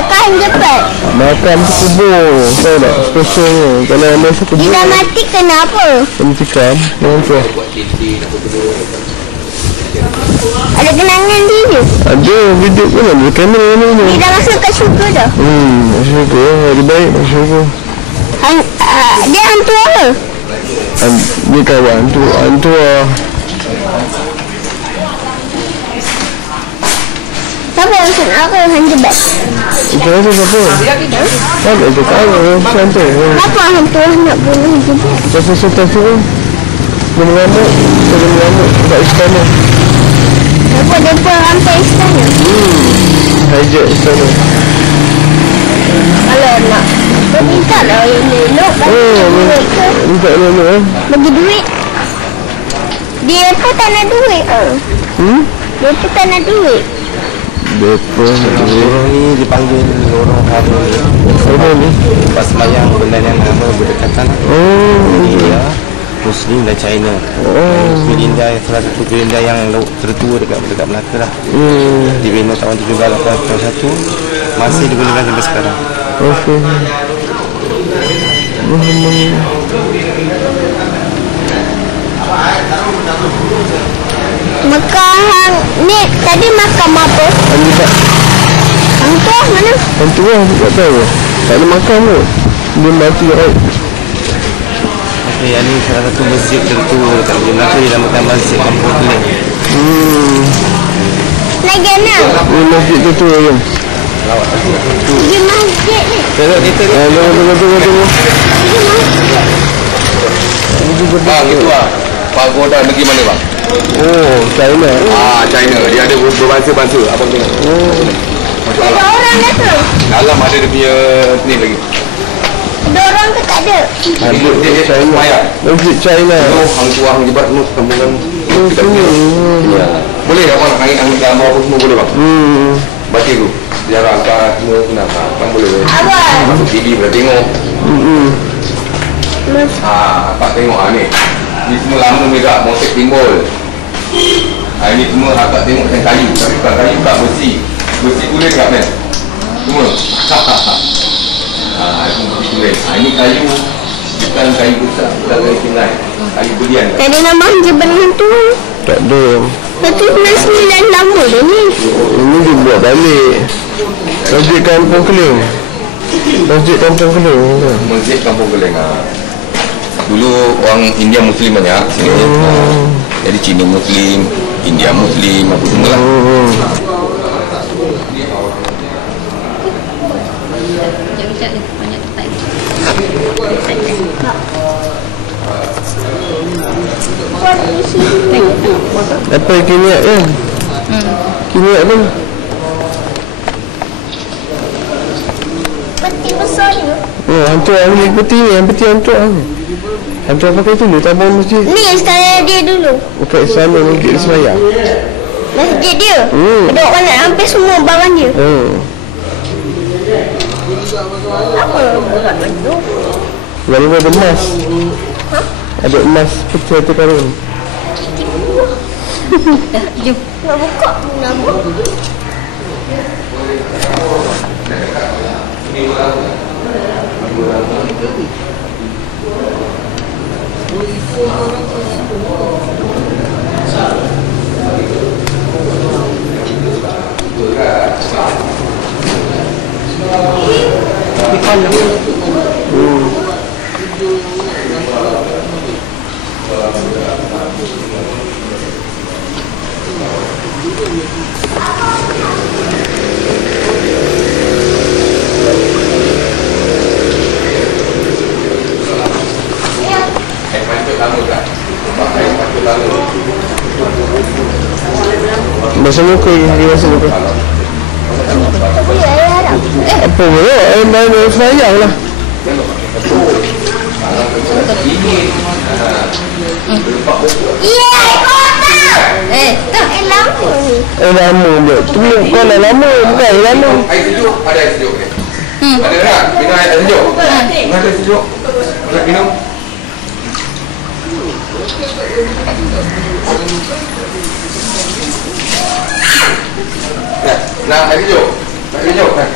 Makan cepat. Makan tu kubur. Tahu tak? Specialnya. Kalau masa kubur. Dia dah mati kenapa? Kena tikam. Kenapa? Ada kenangan dia. Ada video pun ada. Kamera ni. Dia dah masuk kat syurga dah. Syurga. Lebih baik syurga. Dia hantu apa? Dia kawan hantu lah. Siapa yang apa hantu bat? Itu rasa siapa? Siapa itu kawan hantu? Kenapa hantu nak bunuh hantu bat? Sesuatu tu mengamuk kat istana. Kenapa dia pun rampai istana? Hijack istana. Kalau nak minta lah yang elok bagi duit ke? Minta elok Bagi duit. Dia pun tak nak duit Dia pun tak nak duit. Orang ni dipanggil orang Hara ni. Lepas semayang benda yang nama berdekatan. India, Muslim dan China. Muslim India salah satu India yang tertua dekat Melaka lah. Dibina tahun 1781. Masih digunakan sampai sekarang. Okey. Makan ni tadi makan apa? Hantu mana? Hantu lah, tak tahu. Tak ada makan pun. Dia mati right. Okey, ini salah satu masjid tertua dekat Melaka dinamakan Masjid Kampung Keling. Lagi enam. Ini masjid tertua kan? Di masjid ni. Tengok kita ni. Tunggu. Gitu lah. Pagoda negeri mana bang? China. China. Dia ada berbangsa-bangsa. Abang tengok. Ada orang dah tu. Dalam ada dia punya ni lagi. Ada orang ke tak ada? Ada China. Masjid China. Hang tuah hang jebat tu kampungan. Boleh abang nak angin gambar apa semua boleh bang? Baca tu. Sejarah angkat semua senang. Kan boleh. Abang. Masuk TV boleh tengok. Tak tengok ni. Ni semua lama merah, motif timbul. Ini semua agak tengok macam kayu. Tapi bukan kayu, tak besi. Besi tulis tak kan? Semua. Itu besi tulis. Ini kayu. Bukan kayu besar, bukan kayu tinggal. Kayu belian. Tak ada nama Jebel Hantu. Tak ada. Itu 99 lama dah ni. Ini dia buat balik. Masjid Kampung Keling. Masjid Kampung Keling. Masjid Kampung Keling. Dulu orang India Muslim banyak sini. Jadi Cina Muslim, India Muslim, apa semua lah. Apa kiniak kan? Kiniak pun. Peti besar ni. Hantu ni peti ni, yang peti hantu ni. Hantu apa kata dulu, tabung masjid. Ni istana dia dulu. Kat sana masjid semayang. Masjid dia. Ada orang nak ambil semua barang dia. Apa berat benda? Lalu ada emas. Ada emas peti tu karun. Jom. Nak buka. Nak buka. Bahasa muka dia bahasa muka. Apa boleh? Main semayang lah. Lama je. Tunggu kau dah lama. Bukan lama. Air sejuk, ada air sejuk ni. Ada tak? Minum air sejuk. Minum air sejuk. Nak minum? Nak air sejuk? Nak sejuk kan?